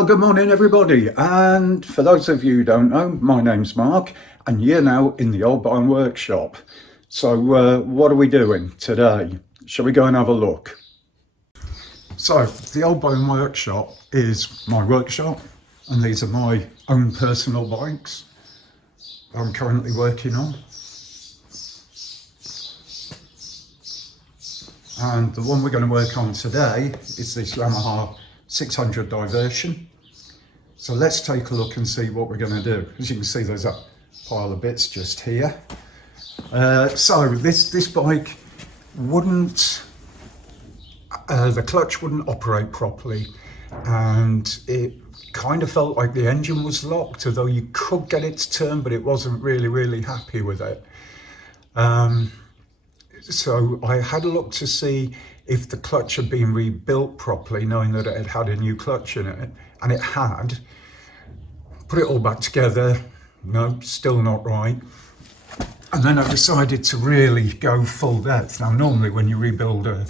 Well, good morning everybody, and for those of you who don't know, my name's Mark and you're now in the Old Bone Workshop. So what are we doing today? Shall we go and have a look? So the Old Bone Workshop is my workshop, and these are my own personal bikes I'm currently working on. And the one we're going to work on today is this Yamaha 600 Diversion. So let's take a look and see what we're going to do. As you can see, there's a pile of bits just here. So this bike wouldn't, the clutch wouldn't operate properly, and it kind of felt like the engine was locked, although you could get it to turn, but it wasn't really happy with it. So I had a look to see if the clutch had been rebuilt properly, knowing that it had a new clutch in it, and it had. Put it all back together, no, still not right. And then I decided to really go full depth. Now normally when you rebuild a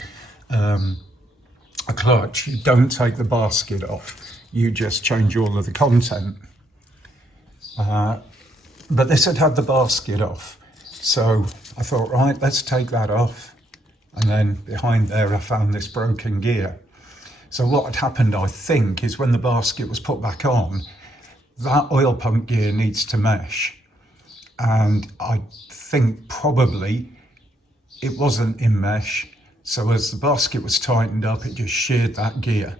clutch, you don't take the basket off, you just change all of the content. But this had the basket off. So I thought, right, let's take that off. And then behind there, I found this broken gear. So what had happened, I think, is when the basket was put back on, that oil pump gear needs to mesh. And I think probably it wasn't in mesh. So as the basket was tightened up, it just sheared that gear.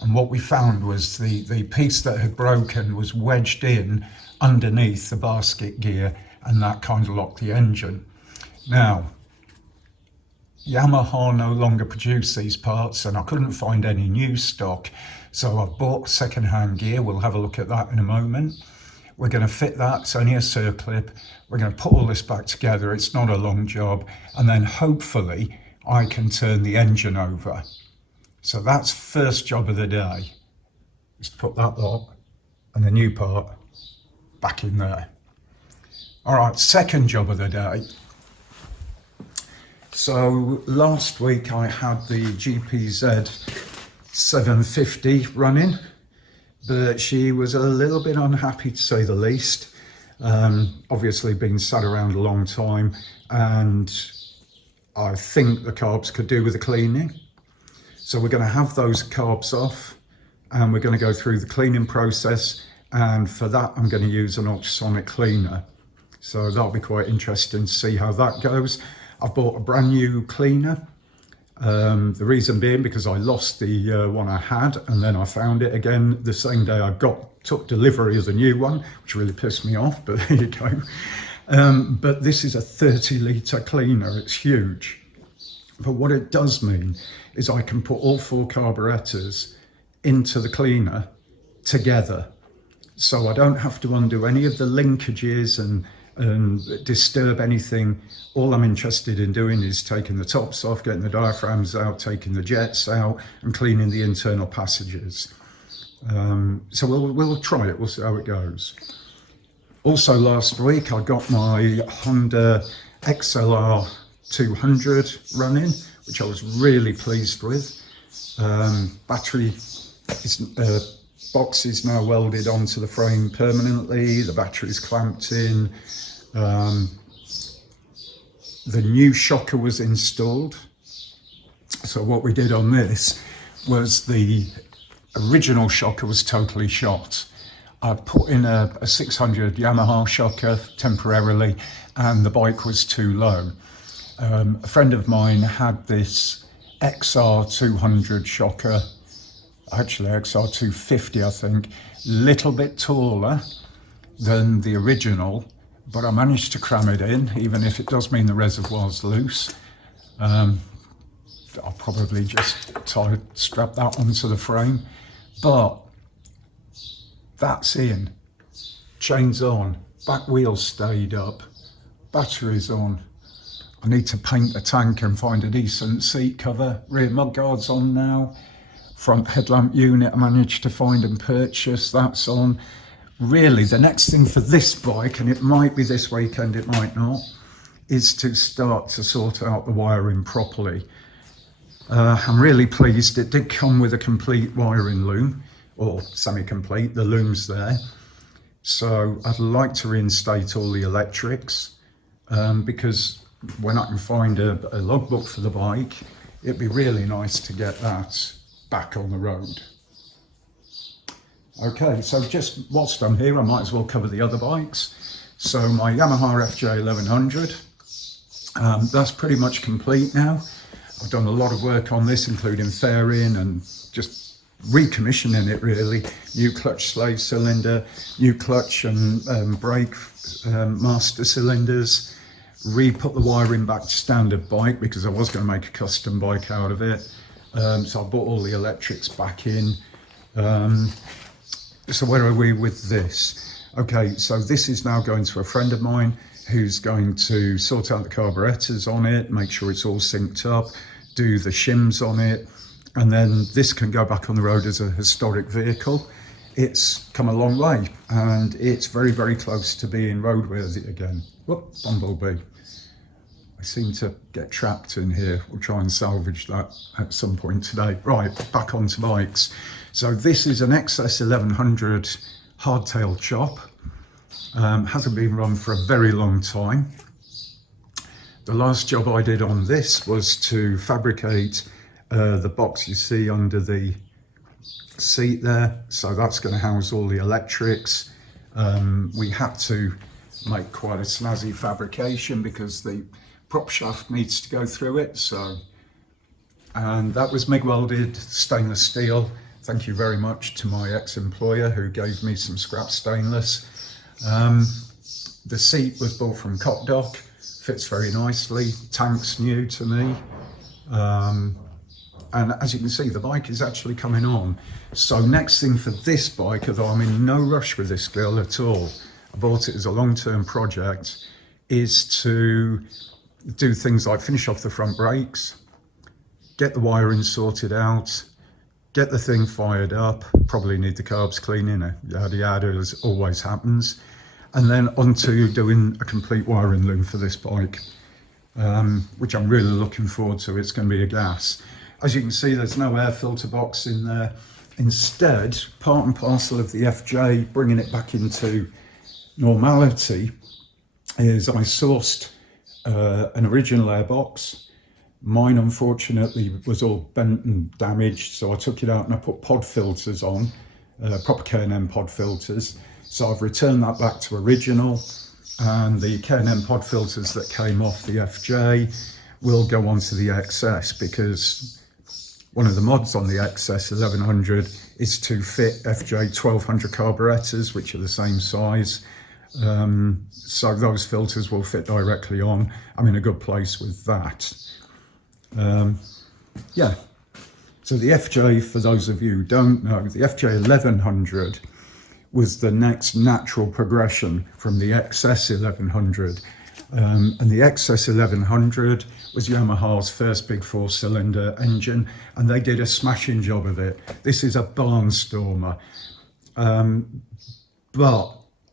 And what we found was the piece that had broken was wedged in underneath the basket gear, and that kind of locked the engine. Now, Yamaha no longer produce these parts, and I couldn't find any new stock, so I've bought second-hand gear. We'll have a look at that in a moment. We're going to fit that, it's only a circlip. We're going to put all this back together, it's not a long job, and then hopefully I can turn the engine over. So that's first job of the day, is to put that lot and the new part back in there. All right, second job of the day. So last week I had the GPZ 750 running, but she was a little bit unhappy to say the least. Obviously been sat around a long time, and I think the carbs could do with the cleaning. So we're going to have those carbs off, and we're going to go through the cleaning process, and for that I'm going to use an ultrasonic cleaner. So that'll be quite interesting to see how that goes. I've bought a brand new cleaner. The reason being because I lost the one I had, and then I found it again the same day I took delivery of the new one, which really pissed me off, but there you go. But this is a 30-litre cleaner, it's huge. But what it does mean is I can put all 4 carburetors into the cleaner together. So I don't have to undo any of the linkages and disturb anything. All I'm interested in doing is taking the tops off, getting the diaphragms out, taking the jets out, and cleaning the internal passages. So we'll try it, we'll see how it goes. Also last week I got my Honda XJ600 running, which I was really pleased with. Battery box is now welded onto the frame permanently, the battery's clamped in. The new shocker was installed. So what we did on this was the original shocker was totally shot. I put in a 600 Yamaha shocker temporarily, and the bike was too low. A friend of mine had this XR200 shocker, actually XR250 I think, little bit taller than the original, but I managed to cram it in, even if it does mean the reservoir's loose. I'll probably just strap that onto the frame, but that's in. Chains on, back wheels stayed up, batteries on. I need to paint the tank and find a decent seat cover. Rear mudguards on now. Front headlamp unit I managed to find and purchase, that's on. Really, the next thing for this bike, and it might be this weekend, it might not, is to start to sort out the wiring properly. I'm really pleased it did come with a complete wiring loom, or semi-complete, the loom's there. So I'd like to reinstate all the electrics, because when I can find a logbook for the bike, it'd be really nice to get that back on the road. Okay, so just whilst I'm here, I might as well cover the other bikes. So my Yamaha XJ600, that's pretty much complete now. I've done a lot of work on this, including fairing and just recommissioning it really. New clutch slave cylinder, new clutch and brake master cylinders, re-put the wiring back to standard bike because I was going to make a custom bike out of it. So I brought all the electrics back in. So where are we with this? Okay, so this is now going to a friend of mine who's going to sort out the carburetors on it, make sure it's all synced up, do the shims on it, and then this can go back on the road as a historic vehicle. It's come a long way and it's very, very close to being roadworthy again. Whoop, bumblebee. I seem to get trapped in here. We'll try and salvage that at some point today. Right, back onto bikes. So this is an XS1100 hardtail chop. Hasn't been run for a very long time. The last job I did on this was to fabricate the box you see under the seat there. So that's going to house all the electrics. We had to make quite a snazzy fabrication because the prop shaft needs to go through it. So, and that was MIG welded stainless steel. Thank you very much to my ex-employer who gave me some scrap stainless. The seat was bought from Copdock, fits very nicely. Tank's new to me. And as you can see, the bike is actually coming on. So next thing for this bike, although I'm in no rush with this girl at all, I bought it as a long-term project, is to do things like finish off the front brakes, get the wiring sorted out, get the thing fired up, probably need the carbs cleaning, yada yada, as always happens, and then on to doing a complete wiring loom for this bike, which I'm really looking forward to. It's going to be a gas. As you can see, there's no air filter box in there. Instead, part and parcel of the FJ, bringing it back into normality, is I sourced an original airbox. Mine unfortunately was all bent and damaged, so I took it out and I put pod filters on, proper K&M pod filters. So I've returned that back to original, and the K&M pod filters that came off the FJ will go onto the XS, because one of the mods on the XS 1100 is to fit FJ 1200 carburetors, which are the same size. So those filters will fit directly on. I'm in a good place with that. Yeah, so the FJ, for those of you who don't know, the FJ 1100 was the next natural progression from the XS 1100. And the XS 1100 was Yamaha's first big four-cylinder engine, and they did a smashing job of it. This is a barnstormer. But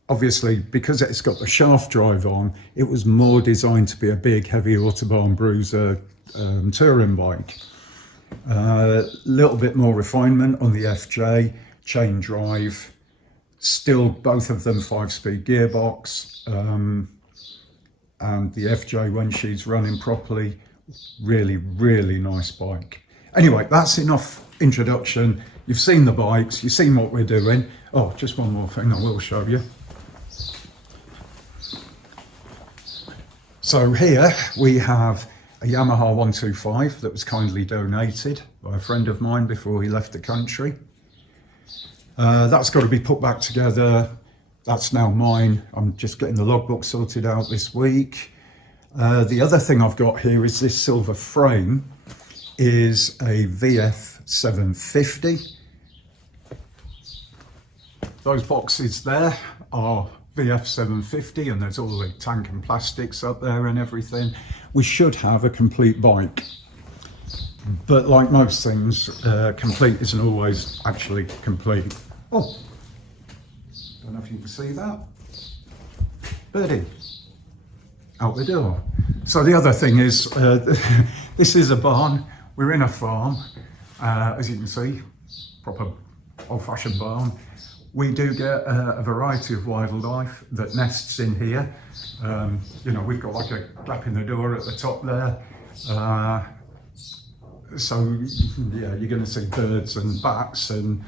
obviously, because it's got the shaft drive on, it was more designed to be a big, heavy Autobahn bruiser touring bike. Little bit more refinement on the FJ, chain drive, still both of them 5-speed gearbox, and the FJ, when she's running properly, really, really nice bike. Anyway, that's enough introduction. You've seen the bikes, you've seen what we're doing. Oh, just one more thing I will show you. So here we have a Yamaha 125 that was kindly donated by a friend of mine before he left the country. That's got to be put back together. That's now mine. I'm just getting the logbook sorted out this week. The other thing I've got here is this silver frame is a VF 750. Those boxes there are VF 750, and there's all the tank and plastics up there and everything. We should have a complete bike, but like most things, complete isn't always actually complete. Oh, don't know if you can see that. Birdie, out the door. So the other thing is, this is a barn. We're in a farm, as you can see, proper old-fashioned barn. We do get a variety of wildlife that nests in here. You know, we've got like a gap in the door at the top there. So yeah, you're going to see birds and bats and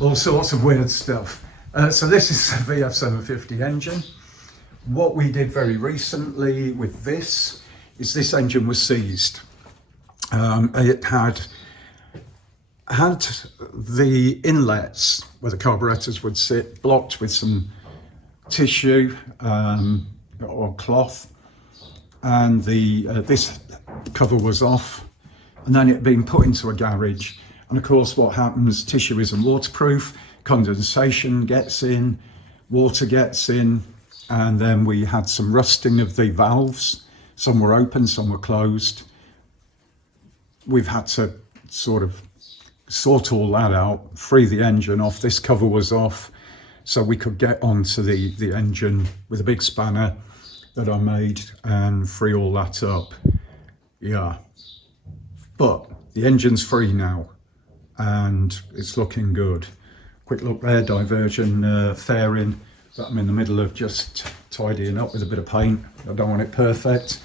all sorts of weird stuff. So this is a VF750 engine. What we did very recently with this is this engine was seized. It had the inlets where the carburetors would sit blocked with some tissue or cloth, and this cover was off, and then it had been put into a garage. And of course what happens, tissue isn't waterproof, condensation gets in, water gets in, and then we had some rusting of the valves. Some were open, some were closed. We've had to sort of sort all that out, free the engine off. This cover was off, so we could get onto the engine with a big spanner that I made and free all that up. Yeah, but the engine's free now and it's looking good. Quick look there, diversion fairing that I'm in the middle of just tidying up with a bit of paint. I don't want it perfect.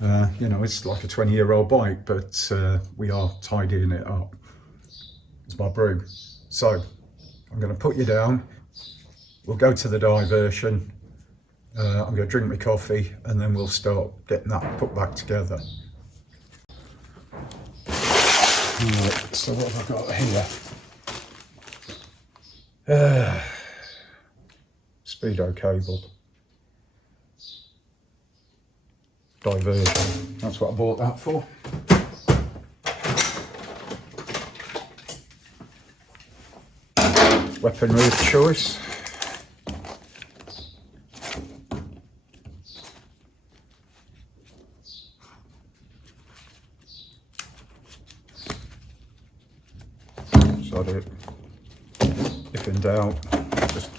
You know, it's like a 20-year-old bike, but we are tidying it up. It's my broom. So I'm going to put you down. We'll go to the diversion. I'm going to drink my coffee and then we'll start getting that put back together. Right, so what have I got here? Speedo cable. Diversion, that's what I bought that for. Weaponry of choice. So if in doubt, just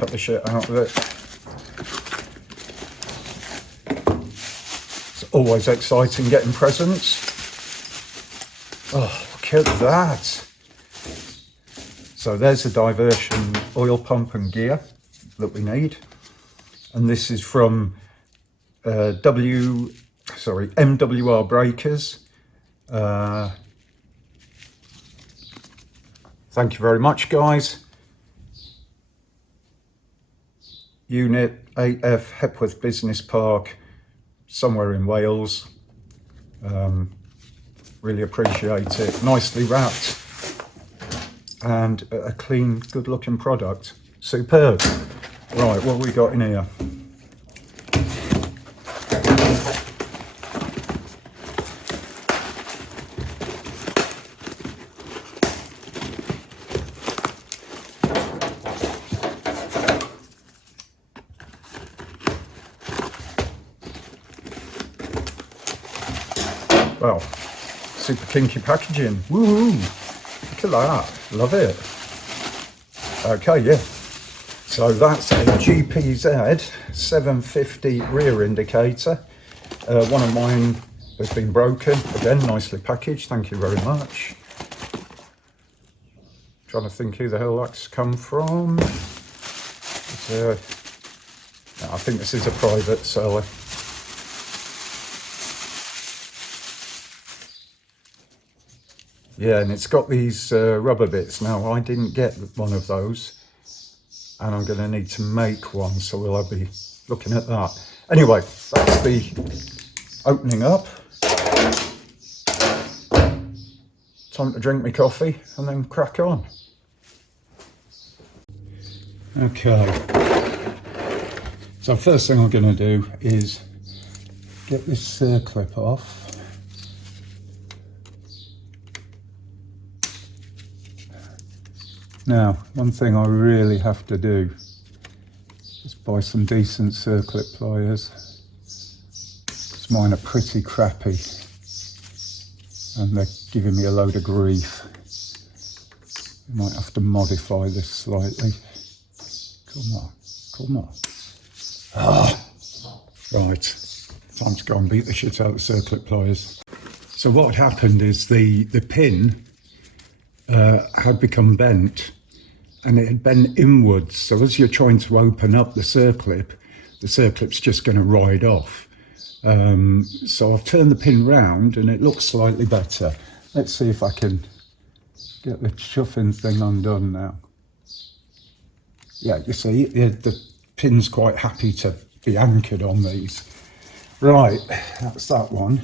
cut the shit out of it. Always exciting getting presents. Oh, look at that. So there's the diversion oil pump and gear that we need. And this is from MWR Breakers. Thank you very much, guys. Unit 8F, Hepworth Business Park, somewhere in Wales. Really appreciate it. Nicely wrapped and a clean, good looking product. Superb. Right, what have we got in here? Well, super kinky packaging. Woo! Look at that. Love it. Okay, yeah. So that's a GPZ 750 rear indicator. One of mine has been broken. Again, nicely packaged. Thank you very much. Trying to think who the hell that's come from. I think this is a private seller. Yeah, and it's got these rubber bits. Now, I didn't get one of those, and I'm going to need to make one, so we'll be looking at that. Anyway, that's the opening up. Time to drink my coffee and then crack on. Okay, so first thing I'm going to do is get this clip off. Now, one thing I really have to do is buy some decent circlip pliers. Because mine are pretty crappy and they're giving me a load of grief. I might have to modify this slightly. Come on, come on. Ah, right, time to go and beat the shit out of circlip pliers. So what happened is the pin had become bent, and it had bent inwards. So as you're trying to open up the circlip's just going to ride off. So I've turned the pin round and it looks slightly better. Let's see if I can get the chuffing thing undone now. Yeah, you see, the pin's quite happy to be anchored on these. Right, that's that one.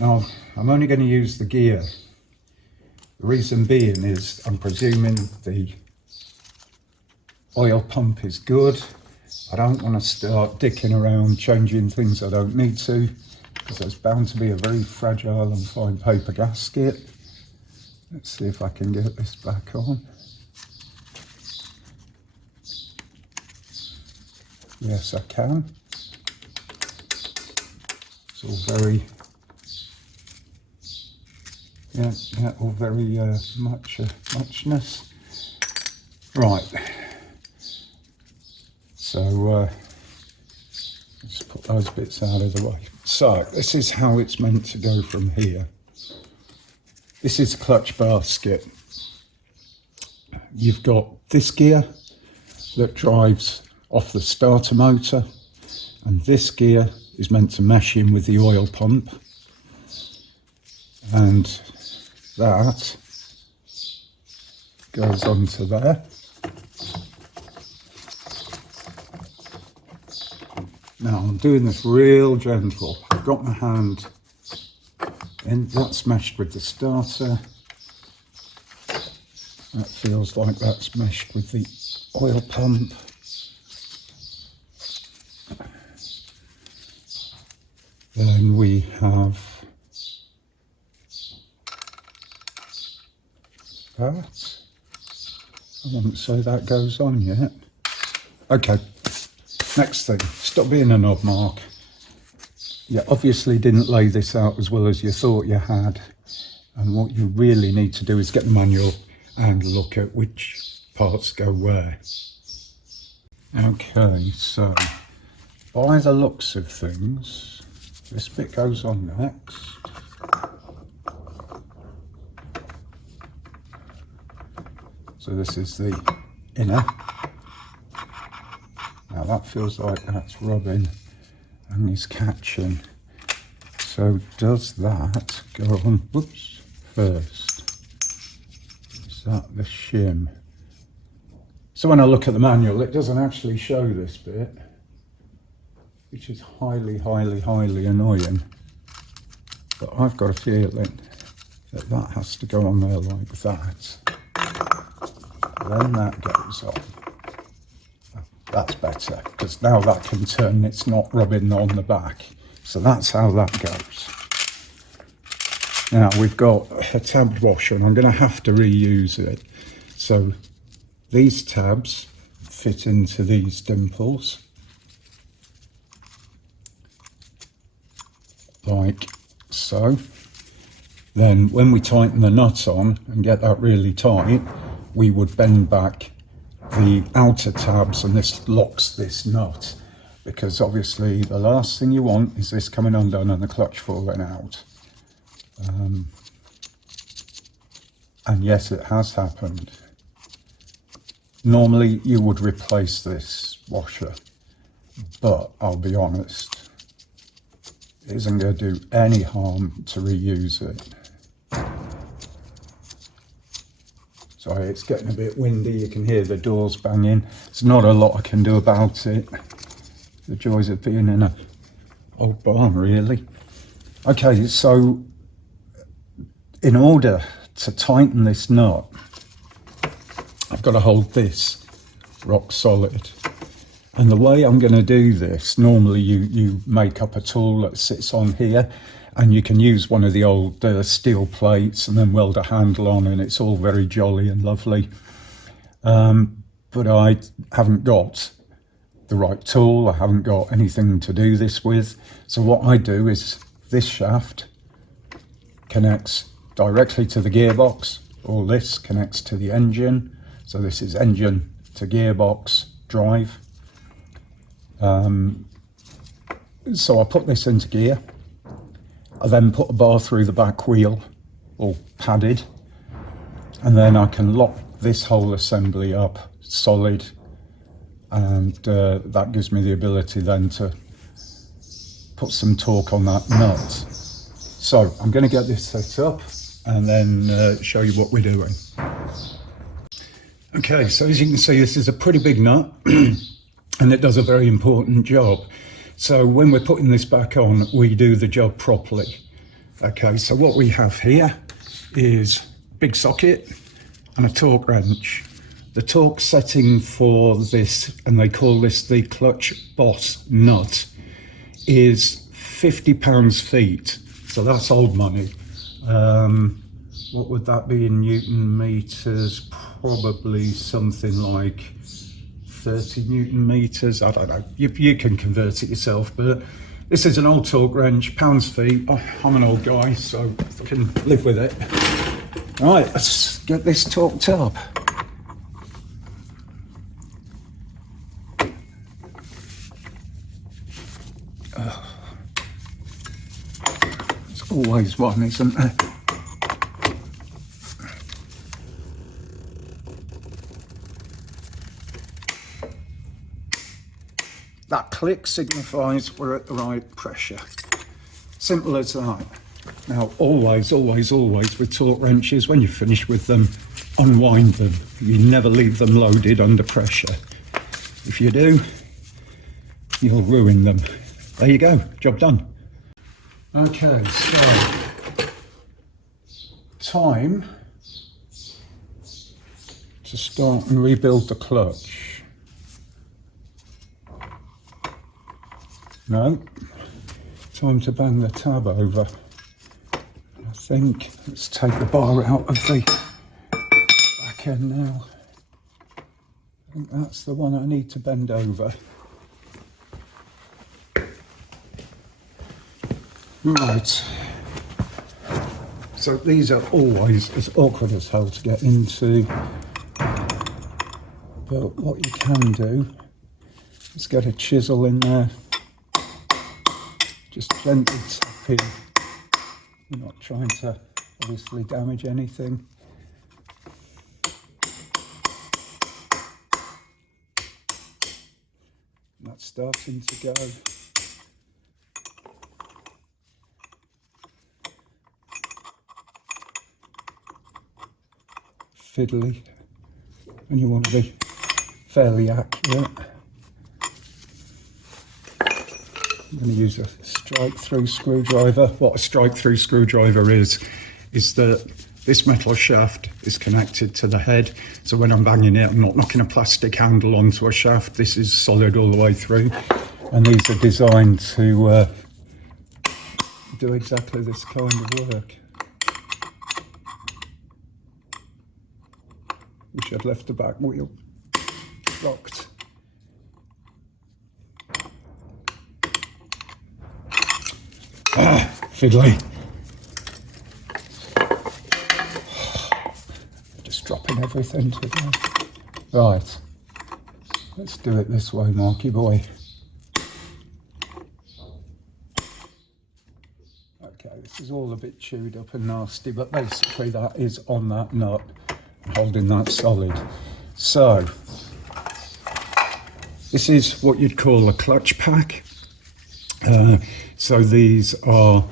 Now, I'm only going to use the gear. The reason being is I'm presuming the oil pump is good. I don't want to start dicking around changing things I don't need to, because there's bound to be a very fragile and fine paper gasket. Let's see if I can get this back on. Yes, I can. It's all very, yeah, all very muchness. Right. So let's put those bits out of the way. So this is how it's meant to go from here. This is the clutch basket. You've got this gear that drives off the starter motor, and this gear is meant to mesh in with the oil pump, and that goes onto there. Now I'm doing this real gentle. I've got my hand in, that's meshed with the starter. That feels like that's meshed with the oil pump. Then we have that. I wouldn't say that goes on yet. Okay. Next thing, stop being a knob, Mark. You obviously didn't lay this out as well as you thought you had. And what you really need to do is get the manual and look at which parts go where. Okay, so by the looks of things, this bit goes on next. So this is the inner. Now that feels like that's rubbing and is catching. So does that go on, whoops, first? Is that the shim? So when I look at the manual, it doesn't actually show this bit, which is highly, highly, highly annoying. But I've got a feeling that that has to go on there like that. Then that goes on. That's better, because now that can turn, it's not rubbing on the back. So that's how that goes. Now we've got a tabbed washer, and I'm going to have to reuse it. So these tabs fit into these dimples, like so. Then when we tighten the nut on and get that really tight, we would bend back the outer tabs, and this locks this nut, because obviously the last thing you want is this coming undone and the clutch falling out. And yes, it has happened. Normally you would replace this washer, but I'll be honest, it isn't going to do any harm to reuse it. Sorry, it's getting a bit windy, you can hear the doors banging. There's not a lot I can do about it. The joys of being in an old barn, really. Okay, so in order to tighten this nut, I've got to hold this rock solid. And the way I'm going to do this, normally you make up a tool that sits on here, and you can use one of the old steel plates and then weld a handle on, and it's all very jolly and lovely. But I haven't got the right tool, I haven't got anything to do this with. So what I do is this shaft connects directly to the gearbox, or this connects to the engine. So this is engine to gearbox drive. So I put this into gear. I then put a bar through the back wheel, all padded, and then I can lock this whole assembly up solid, and that gives me the ability then to put some torque on that nut. So I'm going to get this set up and then show you what we're doing. Okay, so as you can see, this is a pretty big nut and it does a very important job. So when we're putting this back on, we do the job properly. Okay, so what we have here is big socket and a torque wrench. The torque setting for this, and they call this the clutch boss nut, is 50 pounds-feet. So that's old money. What would that be in Newton meters? Probably something like 30 Newton meters. I don't know. You can convert it yourself, but this is an old torque wrench, pounds-feet. Oh, I'm an old guy, so I can live with it. All right, let's get this torqued up. There's always one, isn't there? That click signifies we're at the right pressure. Simple as that. Now, always, always, always with torque wrenches, when you finish with them, unwind them. You never leave them loaded under pressure. If you do, you'll ruin them. There you go, job done. Okay, so time to start and rebuild the clutch. No, time to bang the tab over. I think, let's take the bar out of the back end now. I think that's the one I need to bend over. Right. So these are always as awkward as hell to get into. But what you can do is get a chisel in there. Just gently tap in. You're not trying to obviously damage anything. That's starting to go. Fiddly, and you want to be fairly accurate. I'm going to use a strike-through screwdriver. What a strike-through screwdriver is that this metal shaft is connected to the head. So when I'm banging it, I'm not knocking a plastic handle onto a shaft. This is solid all the way through. And these are designed to do exactly this kind of work. Wish I'd left the back wheel locked. Fiddly. Just dropping everything today. Right, let's do it this way, Marky boy. Okay, this is all a bit chewed up and nasty, but basically that is on that nut, holding that solid. So, this is what you'd call a clutch pack. So these are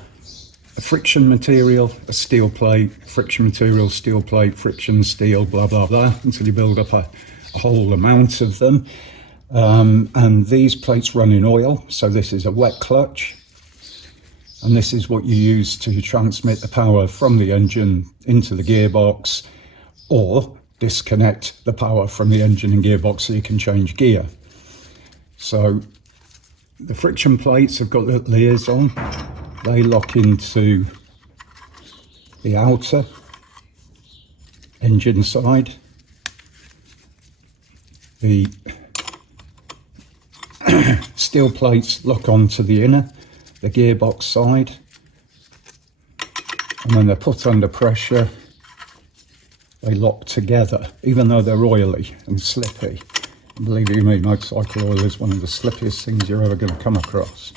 a friction material, a steel plate, friction material, steel plate, friction, steel, blah, blah, blah, until you build up a whole amount of them. And these plates run in oil. So this is a wet clutch. And this is what you use to transmit the power from the engine into the gearbox, or disconnect the power from the engine and gearbox so you can change gear. So the friction plates have got the layers on. They lock into the outer engine side. The steel plates lock onto the inner, the gearbox side. And when they're put under pressure, they lock together, even though they're oily and slippy. Believe you me, motorcycle oil is one of the slippiest things you're ever going to come across.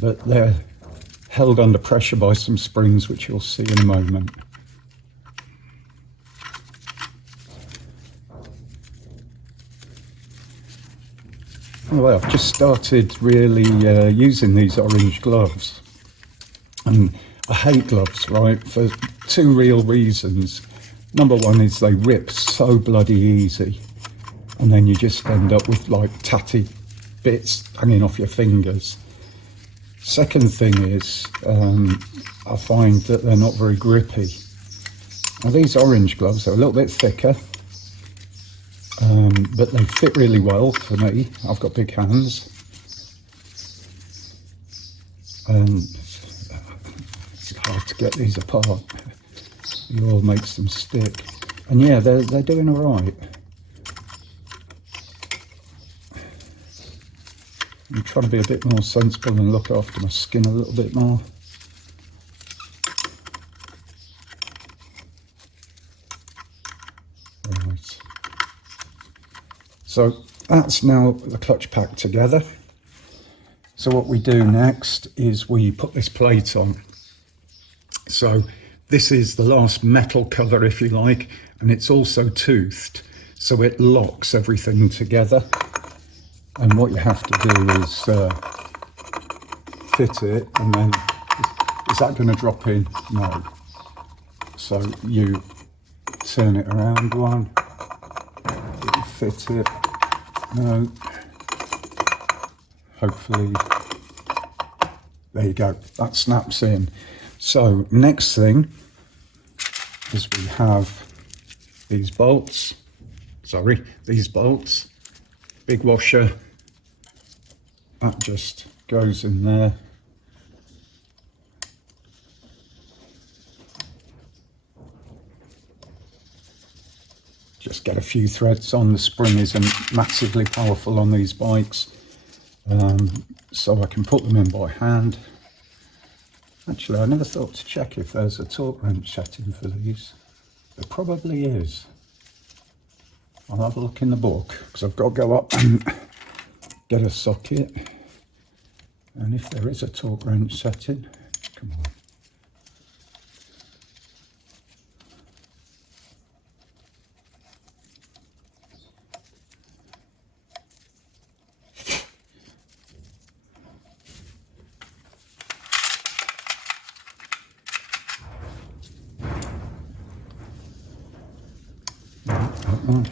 But they're held under pressure by some springs, which you'll see in a moment. Well, I've just started really using these orange gloves, and I hate gloves, right, for two real reasons. Number one is they rip so bloody easy, and then you just end up with like tatty bits hanging off your fingers. Second thing is I find that they're not very grippy. Now these orange gloves are a little bit thicker, but they fit really well for me. I've got big hands, and it's hard to get these apart. The oil makes them stick, and yeah, they're doing all right. I'm trying to be a bit more sensible and look after my skin a little bit more. Right. So that's now the clutch pack together. So what we do next is we put this plate on. So this is the last metal cover, if you like, and it's also toothed, so it locks everything together. And what you have to do is fit it, and then, is that going to drop in? No. So you turn it around one, you fit it, no. Hopefully, there you go, that snaps in. So next thing is we have these bolts, big washer, that just goes in there. Just get a few threads on. The spring isn't massively powerful on these bikes, so I can put them in by hand. Actually, I never thought to check if there's a torque wrench setting for these. There probably is. I'll have a look in the book, because I've got to go up and get a socket. And if there is a torque wrench setting, come on. That one.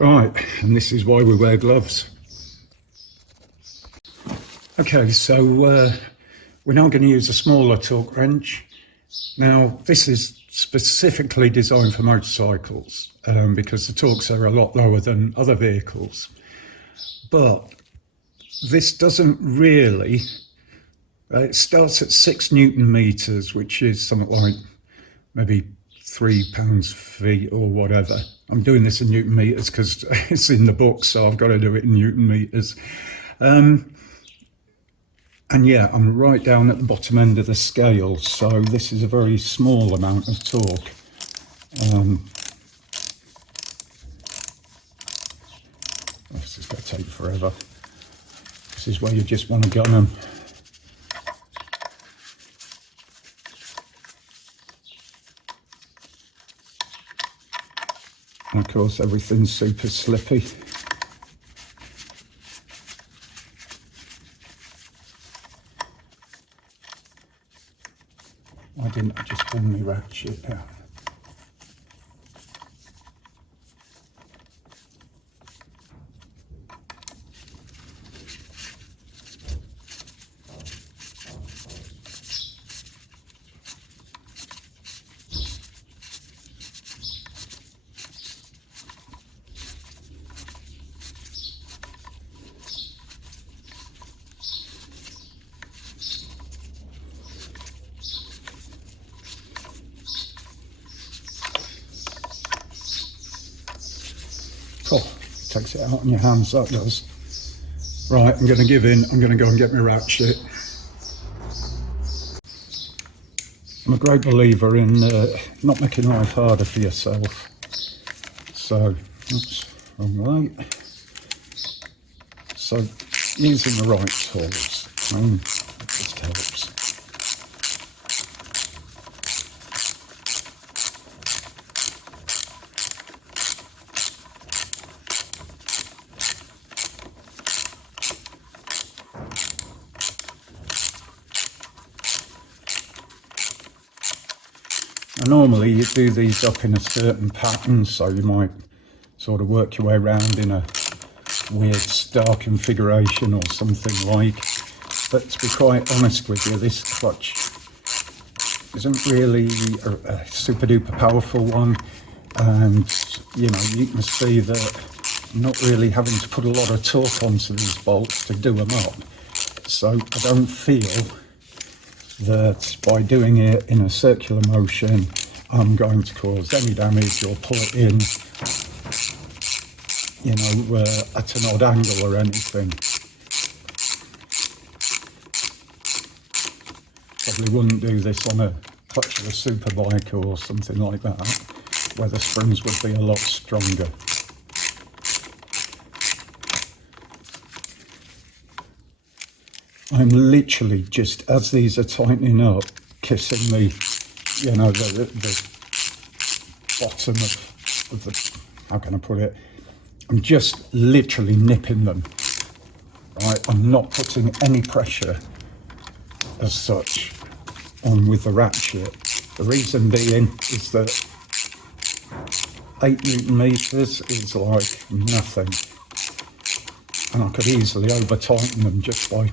Right, and this is why we wear gloves. Okay, so we're now going to use a smaller torque wrench. Now, this is specifically designed for motorcycles because the torques are a lot lower than other vehicles. But this doesn't really, it starts at 6 Newton meters, which is something like maybe 3 pounds-feet or whatever. I'm doing this in Newton meters because it's in the book, so I've got to do it in Newton meters. And yeah, I'm right down at the bottom end of the scale, so this is a very small amount of torque. This is going to take forever. This is where you just want to gun them. And of course, everything's super slippy. Why didn't I just pull my ratchet out? takes it out on your hands, that does. Right, I'm going to give in. I'm going to go and get my ratchet. I'm a great believer in not making life harder for yourself. So, oops, wrong way. So, using the right tools, it just helps. And normally you do these up in a certain pattern, so you might sort of work your way around in a weird star configuration or something like. But to be quite honest with you, this clutch isn't really a super duper powerful one, and you know, you can see that I'm not really having to put a lot of torque onto these bolts to do them up. So I don't feel that by doing it in a circular motion I'm going to cause any damage or pull it in, you know, at an odd angle or anything. Probably wouldn't do this on a clutch of a superbike or something like that, where the springs would be a lot stronger. I'm literally just, as these are tightening up, kissing the, you know, the bottom of the, how can I put it? I'm just literally nipping them, right? I'm not putting any pressure as such on with the ratchet. The reason being is that 8 Newton meters is like nothing. And I could easily over tighten them just by,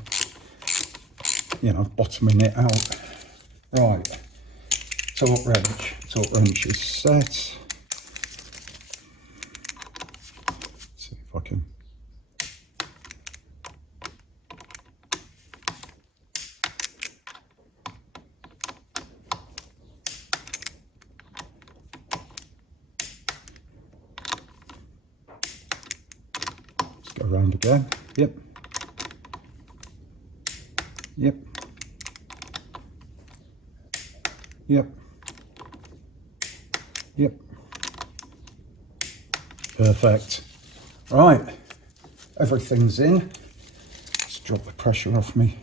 you know, bottoming it out. Right, torque wrench is set. Let's see if I can. Let's go around again. Yep. Yep. Yep. Yep. Perfect. Right. Everything's in. Let's drop the pressure off me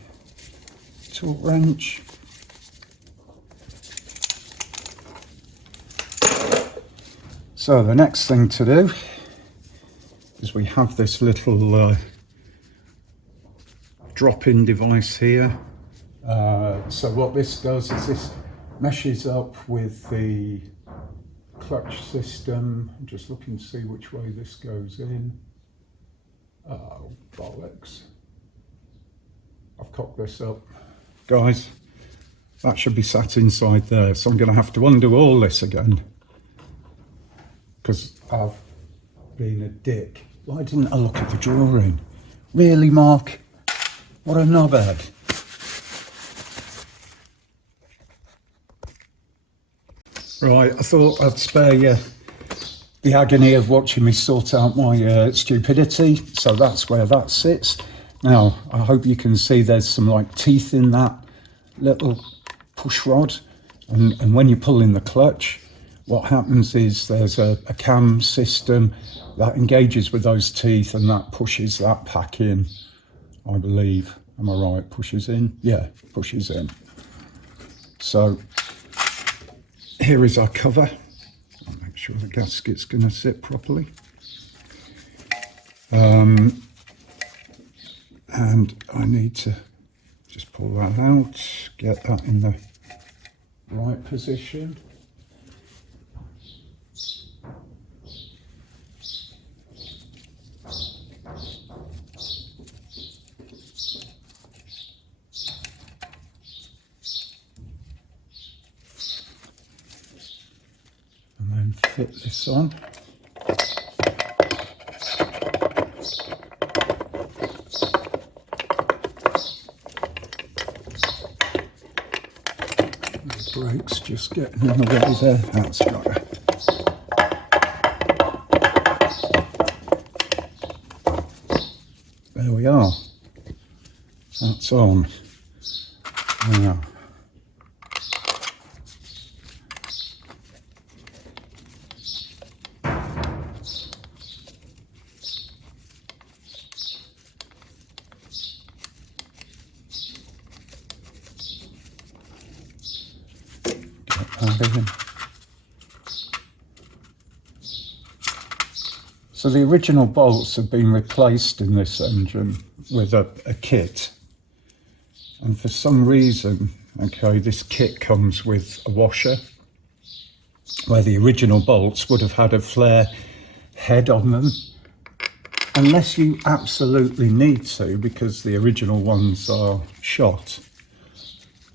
torque wrench. So the next thing to do is we have this little drop-in device here. So what this does is this meshes up with the clutch system. I'm just looking to see which way this goes in. Oh, bollocks. I've cocked this up. Guys, that should be sat inside there. So I'm going to have to undo all this again, because I've been a dick. Why didn't I look at the drawing? Really, Mark? What a knobhead. Right, I thought I'd spare you the agony of watching me sort out my stupidity, so that's where that sits. Now, I hope you can see there's some like teeth in that little push rod, and when you pull in the clutch, what happens is there's a cam system that engages with those teeth and that pushes that pack in, I believe. Am I right? Pushes in? Yeah, pushes in. So here is our cover. I'll make sure the gasket's going to sit properly. And I need to just pull that out, get that in the right position. And then fit this on. The brakes just getting in the way there. That's got it. there we are. That's on. Now, so the original bolts have been replaced in this engine with a kit, and for some reason, okay, this kit comes with a washer where the original bolts would have had a flare head on them, unless you absolutely need to because the original ones are shot.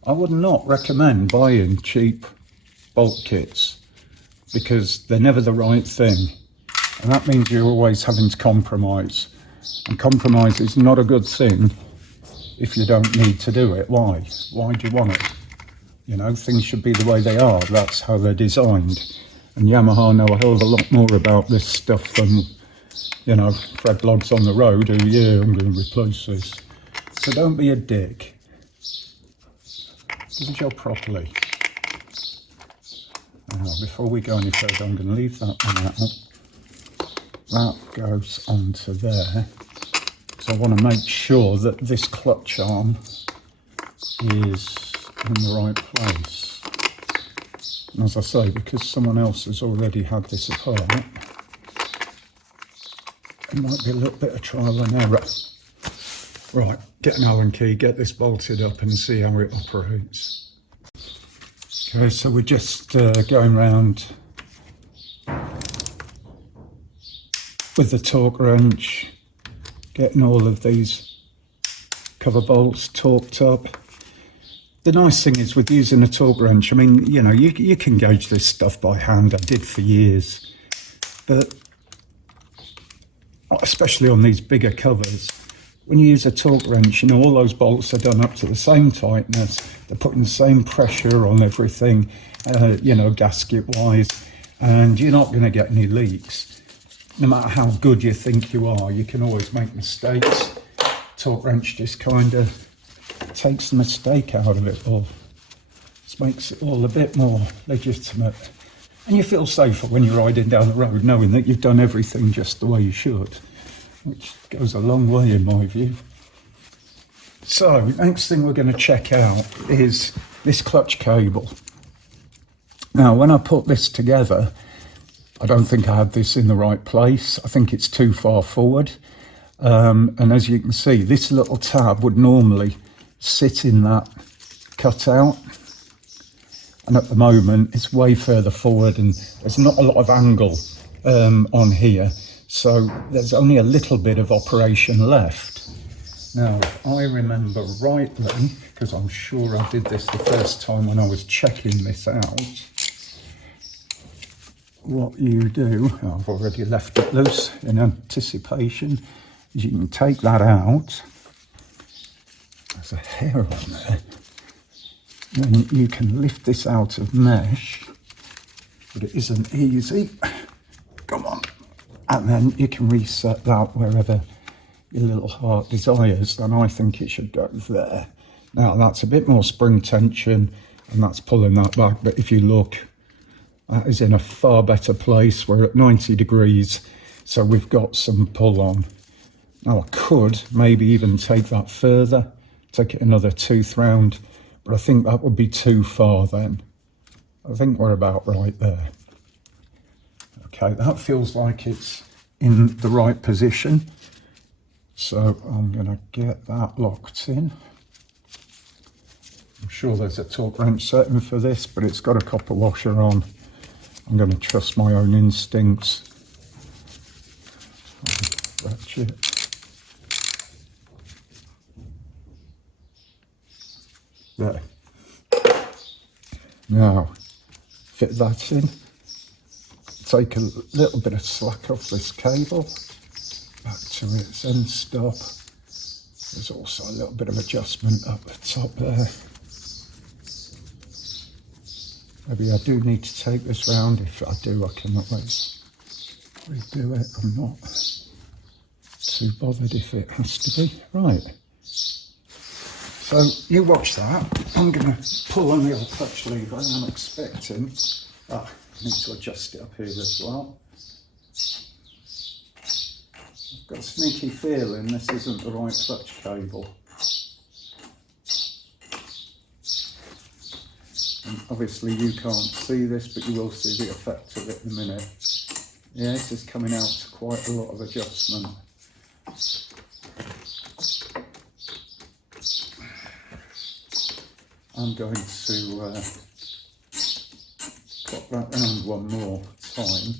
I would not recommend buying cheap bolt kits because they're never the right thing, and that means you're always having to compromise, and compromise is not a good thing if you don't need to do it. Why do you want it? You know, things should be the way they are. That's how they're designed, and Yamaha know a hell of a lot more about this stuff than, you know, Fred Blogs on the road who, yeah, I'm going to replace this. So don't be a dick. Do the job properly. Now, before we go any further, I'm going to leave that one out. That goes onto there. So I want to make sure that this clutch arm is in the right place. And as I say, because someone else has already had this apart, it might be a little bit of trial and error. Right, get an Allen key, get this bolted up and see how it operates. Okay, so we're just going round with the torque wrench, getting all of these cover bolts torqued up. The nice thing is with using a torque wrench, I mean, you know, you can gauge this stuff by hand. I did for years, but especially on these bigger covers, when you use a torque wrench, you know, all those bolts are done up to the same tightness. They're putting the same pressure on everything, you know, gasket wise, and you're not going to get any leaks. No matter how good you think you are, you can always make mistakes. Torque wrench just kind of takes the mistake out of it all. Just makes it all a bit more legitimate. And you feel safer when you're riding down the road knowing that you've done everything just the way you should, which goes a long way in my view. So, next thing we're going to check out is this clutch cable. Now, when I put this together, I don't think I had this in the right place. I think it's too far forward. And as you can see, this little tab would normally sit in that cutout. And at the moment, it's way further forward and there's not a lot of angle on here. So there's only a little bit of operation left. Now, if I remember rightly, because I'm sure I did this the first time when I was checking this out, what you do, I've already left it loose in anticipation, is you can take that out. There's a hair on there. Then you can lift this out of mesh, but it isn't easy. Come on. And then you can reset that wherever your little heart desires. Then I think it should go there. Now that's a bit more spring tension and that's pulling that back. But if you look, that is in a far better place. We're at 90 degrees, so we've got some pull on. Now I could maybe even take that further, take it another tooth round, but I think that would be too far then. I think we're about right there. Okay, that feels like it's in the right position. So I'm going to get that locked in. I'm sure there's a torque wrench setting for this, but it's got a copper washer on. I'm going to trust my own instincts. Ratchet. There. Now, fit that in. Take a little bit of slack off this cable. Back to its end stop. There's also a little bit of adjustment up the top there. Maybe I do need to take this round. If I do, I can always redo it. I'm not too bothered if it has to be. Right. So you watch that. I'm going to pull on the old clutch lever and I'm expecting... I need to adjust it up here as well. I've got a sneaky feeling this isn't the right clutch cable. And obviously you can't see this, but you will see the effect of it in a minute. Yeah, this is coming out to quite a lot of adjustment. I'm going to pop that round one more time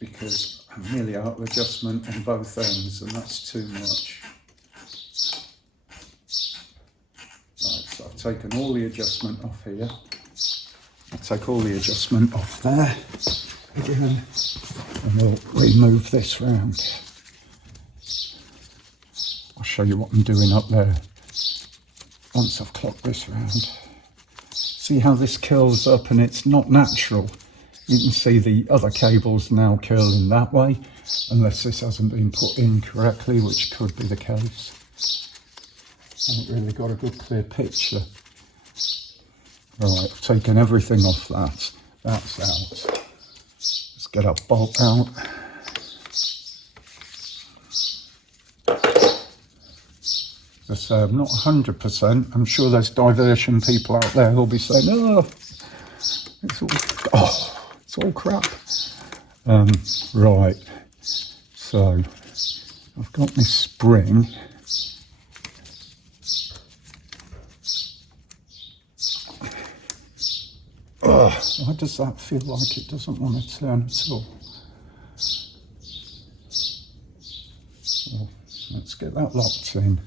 because I'm nearly out of adjustment on both ends and that's too much. Right, so I've taken all the adjustment off here. I'll take all the adjustment off there again and we'll remove this round. I'll show you what I'm doing up there once I've clocked this round. See how this curls up and it's not natural. You can see the other cables now curling that way, unless this hasn't been put in correctly, which could be the case. I haven't really got a good clear picture. Right, I've taken everything off that. That's out. Let's get our bolt out. As I say, I'm not 100%. I'm sure there's diversion people out there who'll be saying, "Oh, it's all crap." Right. So I've got this spring. Why does that feel like it doesn't want to turn at all? Well, let's get that locked in.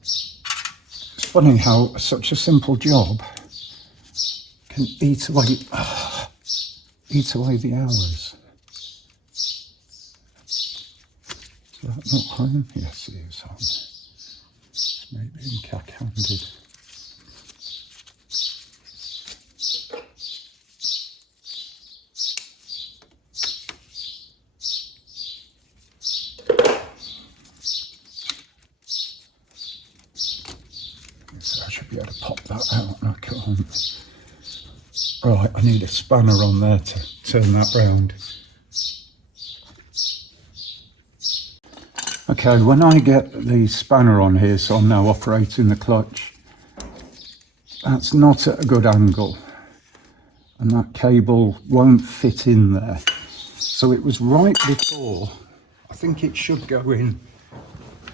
It's funny how such a simple job can eat away the hours. Is that not home? Yes, it is home. It's maybe being cack-handed. So I should be able to pop that out and I can't. Right, I need a spanner on there to turn that round. Okay, when I get the spanner on here, so I'm now operating the clutch, that's not at a good angle and that cable won't fit in there. So it was right before, I think it should go in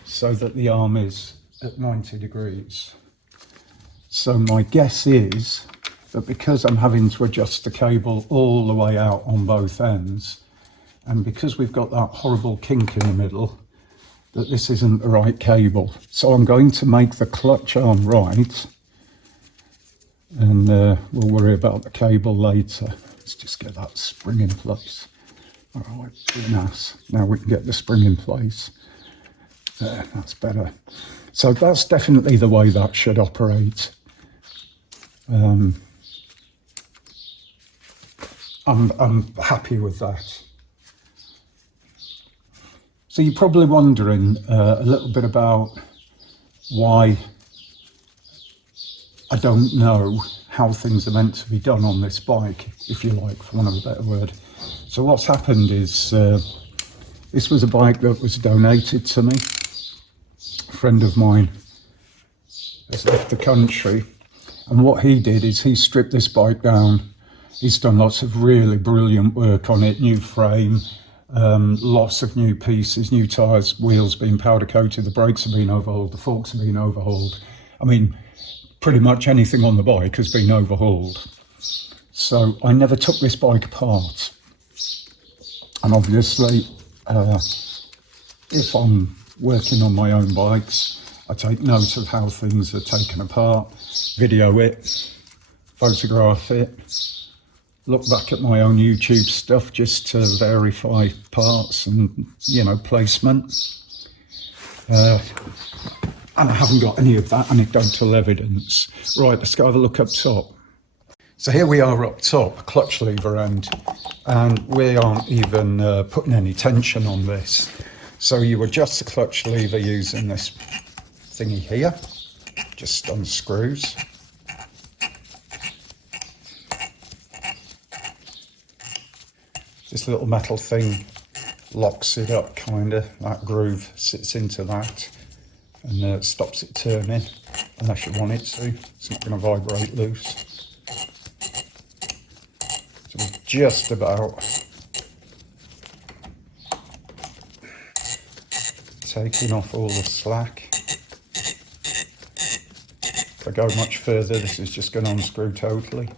so that the arm is at 90 degrees. So my guess is that because I'm having to adjust the cable all the way out on both ends, and because we've got that horrible kink in the middle, that this isn't the right cable. So I'm going to make the clutch arm right, and we'll worry about the cable later. Let's just get that spring in place. All right, be an ass. Now we can get the spring in place. There, that's better. So that's definitely the way that should operate. I'm happy with that. So you're probably wondering a little bit about why I don't know how things are meant to be done on this bike, if you like, for want of a better word. So what's happened is this was a bike that was donated to me. A friend of mine has left the country, and what he did is he stripped this bike down. He's done lots of really brilliant work on it, new frame, lots of new pieces, new tyres, wheels being powder coated, the brakes have been overhauled, the forks have been overhauled. I mean, pretty much anything on the bike has been overhauled. So I never took this bike apart. And obviously, if I'm working on my own bikes, I take note of how things are taken apart, video it, photograph it, look back at my own YouTube stuff just to verify parts and, you know, placement. And I haven't got any of that anecdotal evidence. Right, let's go have a look up top. So here we are up top, clutch lever end, and we aren't even putting any tension on this. So you adjust the clutch lever using this thingy here, just unscrews. This little metal thing locks it up, kinda. That groove sits into that and stops it turning, unless you want it to. It's not going to vibrate loose. So we're just about taking off all the slack. If I go much further, this is just going to unscrew totally.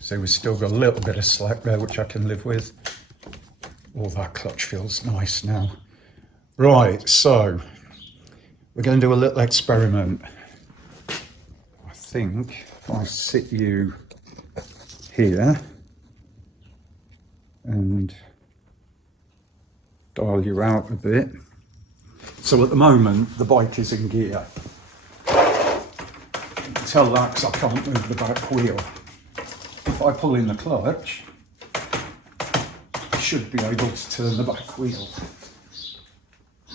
So we've still got a little bit of slack there, which I can live with. Oh, that clutch feels nice now. Right, so we're going to do a little experiment. I think if I sit you here and dial you out a bit. So at the moment, the bike is in gear. You can tell that because I can't move the back wheel. If I pull in the clutch, I should be able to turn the back wheel.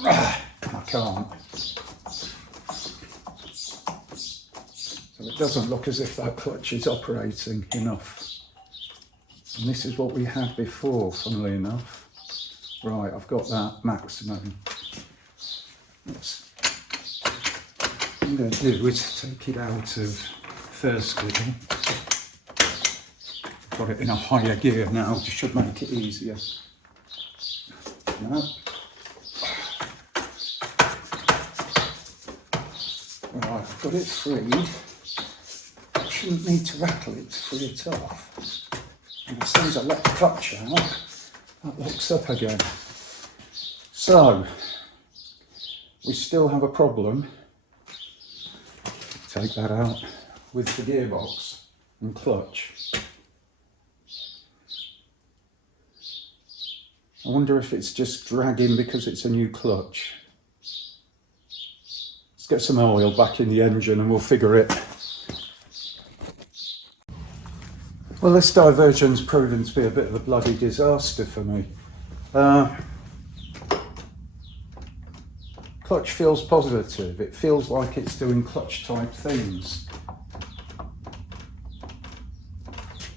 I can't. So it doesn't look as if that clutch is operating enough. And this is what we had before, funnily enough. Right, I've got that maximum. What I'm going to do is take it out of first gear. Got it in a higher gear now, which should make it easier. No. Right, I've got it freed. I shouldn't need to rattle it to free it off. And as soon as I let the clutch out, that locks up again. So, we still have a problem. Take that out with the gearbox and clutch. I wonder if it's just dragging because it's a new clutch. Let's get some oil back in the engine and we'll figure it. Well, this diversion's proven to be a bit of a bloody disaster for me. Clutch feels positive. It feels like it's doing clutch type things.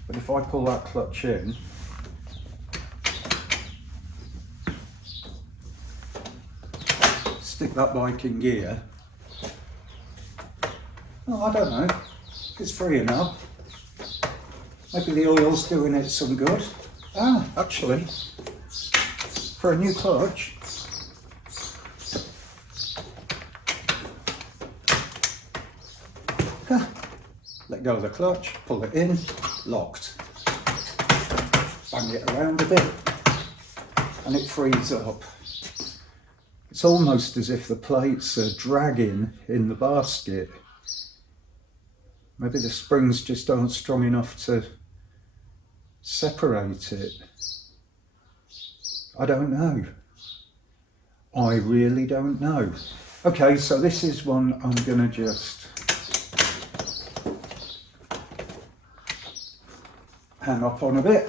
But if I pull that clutch in, stick that bike in gear, oh, I don't know, it's free enough. Maybe the oil's doing it some good. Ah, actually, for a new clutch, let go of the clutch, pull it in, locked. Bang it around a bit, and it frees up. It's almost as if the plates are dragging in the basket. Maybe the springs just aren't strong enough to separate it. I don't know. I really don't know. Okay, so this is one I'm going to just hang up on a bit.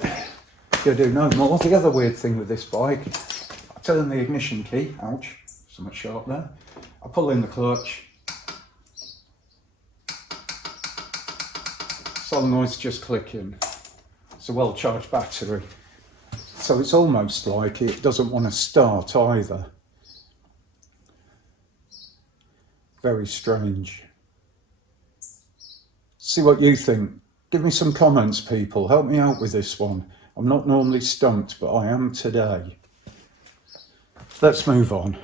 Gonna do no more. The other weird thing with this bike, I turn the ignition key, ouch, somewhat sharp there. I pull in the clutch. Solenoid's just clicking. It's a well-charged battery. So it's almost like it doesn't want to start either. Very strange. See what you think. Give me some comments, people. Help me out with this one. I'm not normally stumped, but I am today. Let's move on.